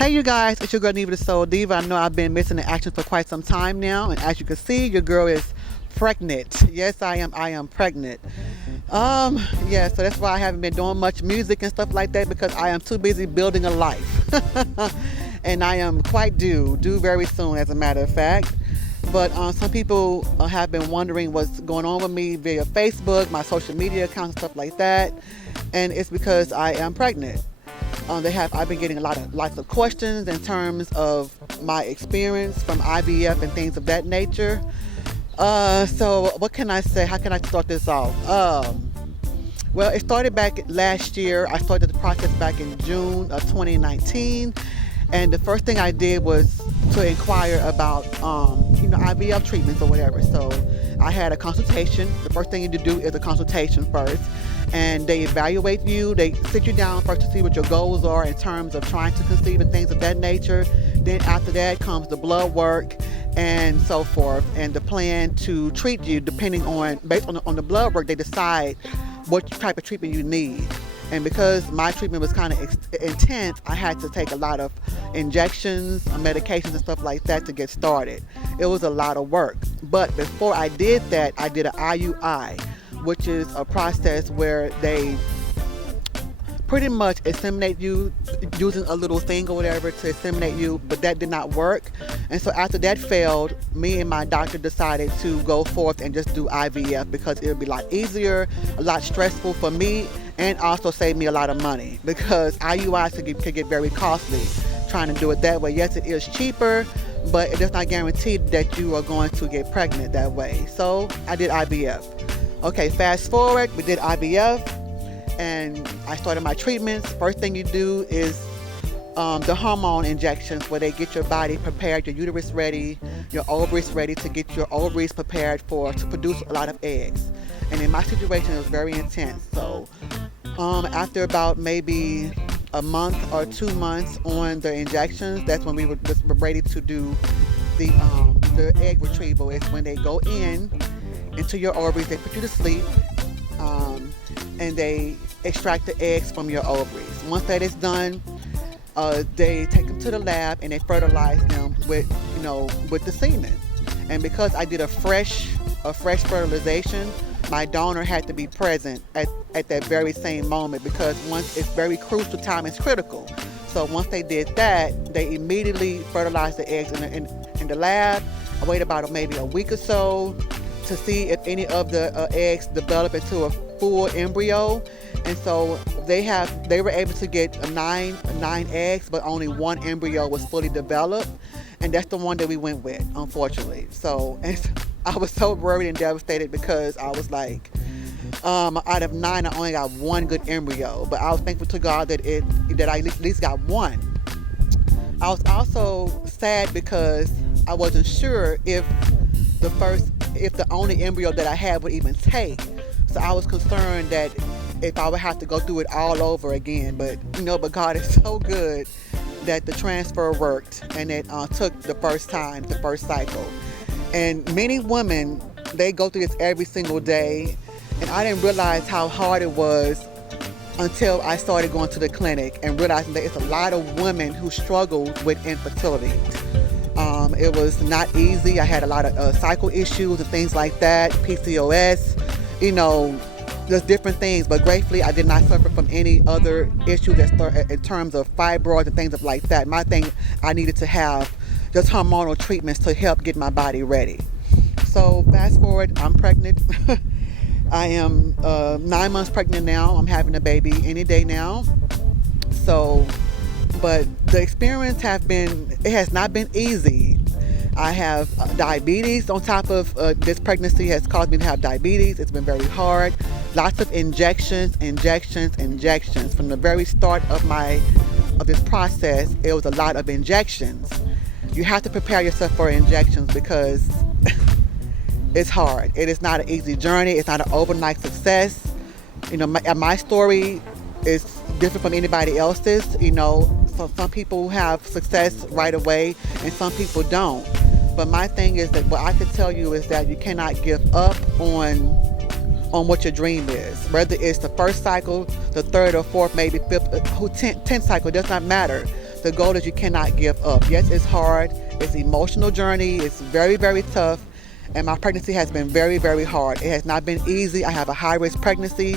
Hey you guys, it's your girl Niva the Soul Diva. I know I've been missing the action for quite some time now, and as you can see, your girl is pregnant. Yes, I am pregnant. Yeah, so that's why I haven't been doing much music and stuff like that, because I am too busy building a life. And I am quite due very soon, as a matter of fact. But some people have been wondering what's going on with me via Facebook, my social media accounts, and stuff like that. And it's because I am pregnant. I've been getting lots of questions in terms of my experience from IVF and things of that nature. So what can I say? How can I start this off? Well, it started back last year. I started the process back in June of 2019. And the first thing I did was to inquire about, IVF treatments or whatever. So I had a consultation. The first thing you need to do is a consultation first. And they evaluate you. They sit you down first to see what your goals are in terms of trying to conceive and things of that nature. Then after that comes the blood work and so forth, and the plan to treat you based on the blood work. They decide what type of treatment you need. And because my treatment was kind of intense, I had to take a lot of injections, medications, and stuff like that to get started. It was a lot of work. But before I did that, I did an IUI, which is a process where they pretty much inseminate you using a little thing or whatever to inseminate you, but that did not work. And so after that failed, me and my doctor decided to go forth and just do IVF, because it would be a lot easier, a lot stressful for me, and also save me a lot of money, because IUIs can get very costly trying to do it that way. Yes, it is cheaper, but it does not guarantee that you are going to get pregnant that way. So I did IVF. Okay, fast forward, we did IVF and I started my treatments. First thing you do is the hormone injections, where they get your body prepared, your uterus ready, your ovaries ready, to get your ovaries prepared to produce a lot of eggs. And in my situation, it was very intense. So after about maybe a month or 2 months on the injections, that's when we were just ready to do the egg retrieval. It's when they go into your ovaries, they put you to sleep, and they extract the eggs from your ovaries. Once that is done, they take them to the lab and they fertilize them with the semen. And because I did a fresh fertilization, my donor had to be present at that very same moment, because once it's very crucial, time is critical. So once they did that, they immediately fertilized the eggs in the lab. I waited about maybe a week or so to see if any of the eggs develop into a full embryo. And so they were able to get nine eggs, but only one embryo was fully developed. And that's the one that we went with, unfortunately. So I was so worried and devastated, because I was like, out of 9, I only got one good embryo. But I was thankful to God that I at least got one. I was also sad because I wasn't sure if the only embryo that I had would even take. So I was concerned that if I would have to go through it all over again. But God is so good that the transfer worked, and it took the first cycle. And many women, they go through this every single day, and I didn't realize how hard it was until I started going to the clinic and realizing that it's a lot of women who struggle with infertility. It was not easy. I had a lot of cycle issues and things like that, PCOS, just different things. But gratefully, I did not suffer from any other issues in terms of fibroids and things like that. My thing, I needed to have just hormonal treatments to help get my body ready. So fast forward, I'm pregnant. I am 9 months pregnant now. I'm having a baby any day now. So, but the experience has not been easy. I have diabetes on top of this pregnancy has caused me to have diabetes. It's been very hard. Lots of injections. From the very start of this process, it was a lot of injections. You have to prepare yourself for injections, because it's hard. It is not an easy journey. It's not an overnight success. My story is different from anybody else's. So some people have success right away and some people don't. But my thing is that what I could tell you is that you cannot give up on what your dream is. Whether it's the first cycle, the third or fourth, maybe fifth, 10th cycle, does not matter. the goal is you cannot give up. Yes, it's hard. It's an emotional journey. It's very, very tough. And my pregnancy has been very, very hard. It has not been easy. I have a high-risk pregnancy.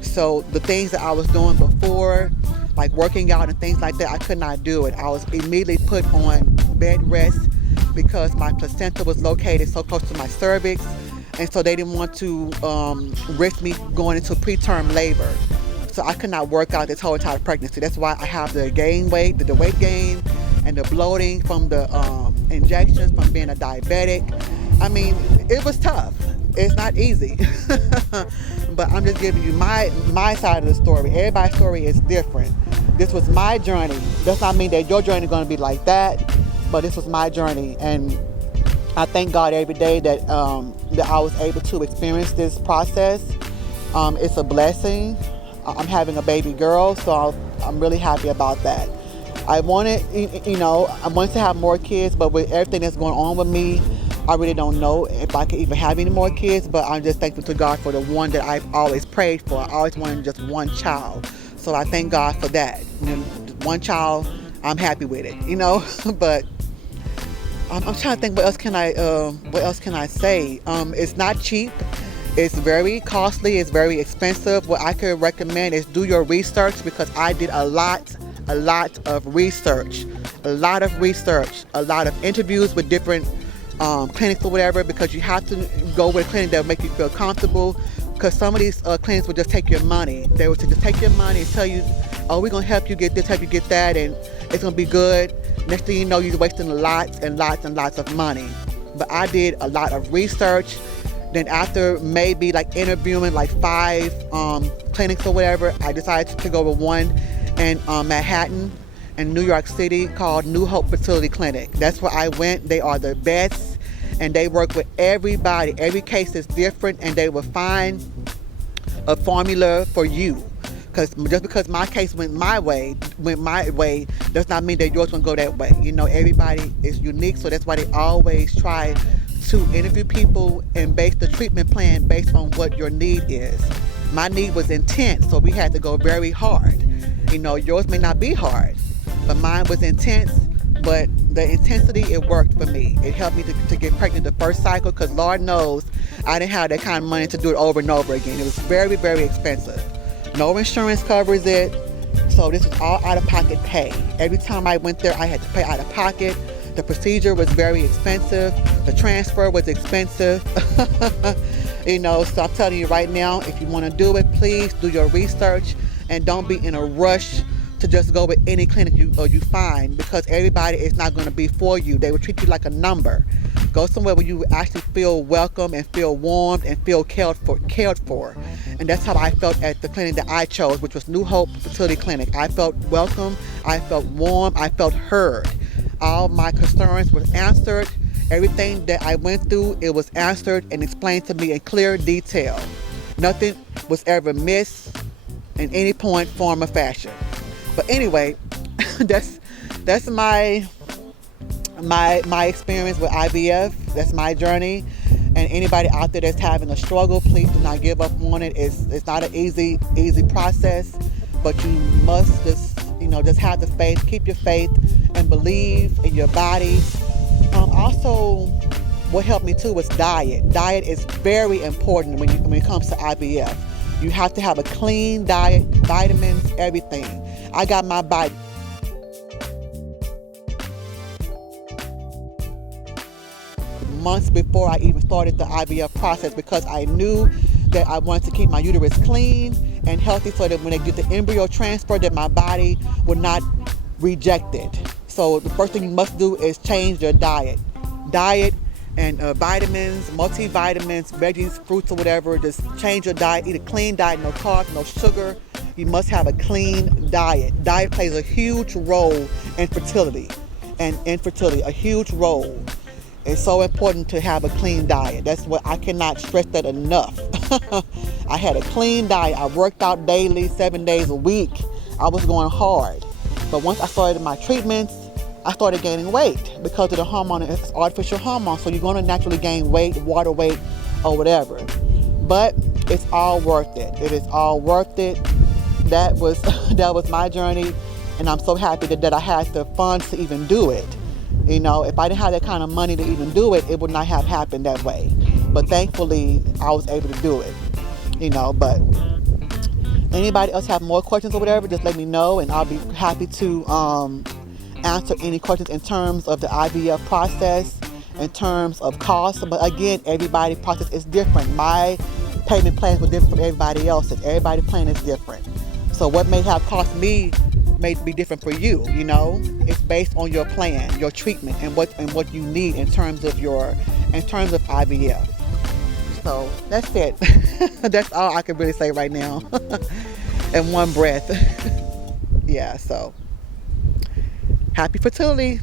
So the things that I was doing before, like working out and things like that, I could not do it. I was immediately put on bed rest because my placenta was located so close to my cervix. And so they didn't want to risk me going into preterm labor. So I could not work out this whole entire pregnancy. That's why I have the gain weight, the weight gain, and the bloating from the injections, from being a diabetic. I mean, it was tough. It's not easy. But I'm just giving you my side of the story. Everybody's story is different. This was my journey. Does not mean that your journey is going to be like that, but this was my journey. And I thank God every day that I was able to experience this process. It's a blessing. I'm having a baby girl, so I'm really happy about that. I wanted to have more kids, but with everything that's going on with me, I really don't know if I could even have any more kids, but I'm just thankful to God for the one that I've always prayed for. I always wanted just one child. So I thank God for that. One child, I'm happy with it, but I'm trying to think what else can I say? It's not cheap. It's very costly. It's very expensive. What I could recommend is do your research, because I did a lot of research, a lot of interviews with different clinics or whatever, because you have to go with a clinic that will make you feel comfortable, because some of these clinics will just take your money. They will just take your money and tell you, oh, we're going to help you get this, help you get that, and it's going to be good. Next thing you know, you're wasting lots of money. But I did a lot of research. Then after maybe like interviewing like 5 clinics or whatever, I decided to go with one in Manhattan in New York City called New Hope Fertility Clinic. That's where I went. They are the best, and they work with everybody. Every case is different, and they will find a formula for you. Because just because my case went my way does not mean that yours won't go that way. Everybody is unique, so that's why they always try to interview people and base the treatment plan based on what your need is. My need was intense, so we had to go very hard. Yours may not be hard, but mine was intense. But the intensity, it worked for me. It helped me to get pregnant the first cycle, because Lord knows I didn't have that kind of money to do it over and over again. It was very, very expensive. No insurance covers it, so this was all out-of-pocket pay. Every time I went there, I had to pay out of pocket. The procedure was very expensive. The transfer was expensive. So I'm telling you right now, if you want to do it, please do your research and don't be in a rush to just go with any clinic you find, because everybody is not going to be for you. They will treat you like a number. Go somewhere where you actually feel welcome and feel warmed and feel cared for. And that's how I felt at the clinic that I chose, which was New Hope Fertility Clinic. I felt welcome. I felt warm. I felt heard. All my concerns were answered. Everything that I went through, it was answered and explained to me in clear detail. Nothing was ever missed in any point, form, or fashion. But anyway, that's my experience with IVF. That's my journey. And anybody out there that's having a struggle, please do not give up on it. It's not an easy process, but you must just have the faith, keep your faith, and believe in your body. Also, what helped me too was diet. Diet is very important when it comes to IVF. You have to have a clean diet, vitamins, everything. I got my body months before I even started the IVF process, because I knew that I wanted to keep my uterus clean and healthy, so that when they do the embryo transfer, that my body would not reject it. So the first thing you must do is change your diet and vitamins, multivitamins, veggies, fruits, or whatever. Just change your diet. Eat a clean diet, no carbs, no sugar. You must have a clean diet. Diet plays a huge role in fertility, and infertility, a huge role. It's so important to have a clean diet. That's what I cannot stress that enough. I had a clean diet. I worked out daily, 7 days a week. I was going hard. But once I started my treatments, I started gaining weight because of the hormone. It's artificial hormone, so you're going to naturally gain weight, water weight, or whatever. But it's all worth it. It is all worth it. That was my journey, And I'm so happy that I had the funds to even do it. You know, if I didn't have that kind of money to even do it, it would not have happened that way. But thankfully, I was able to do it. You know, but anybody else have more questions or whatever, just let me know, and I'll be happy to answer any questions in terms of the IVF process, in terms of cost. But again, everybody's process is different. My payment plans were different from everybody else's. Everybody's plan is different. So what may have cost me may be different for you. You know, it's based on your plan, your treatment, and what you need in terms of IVF. So that's it. That's all I can really say right now. In one breath. Yeah. So happy fertility.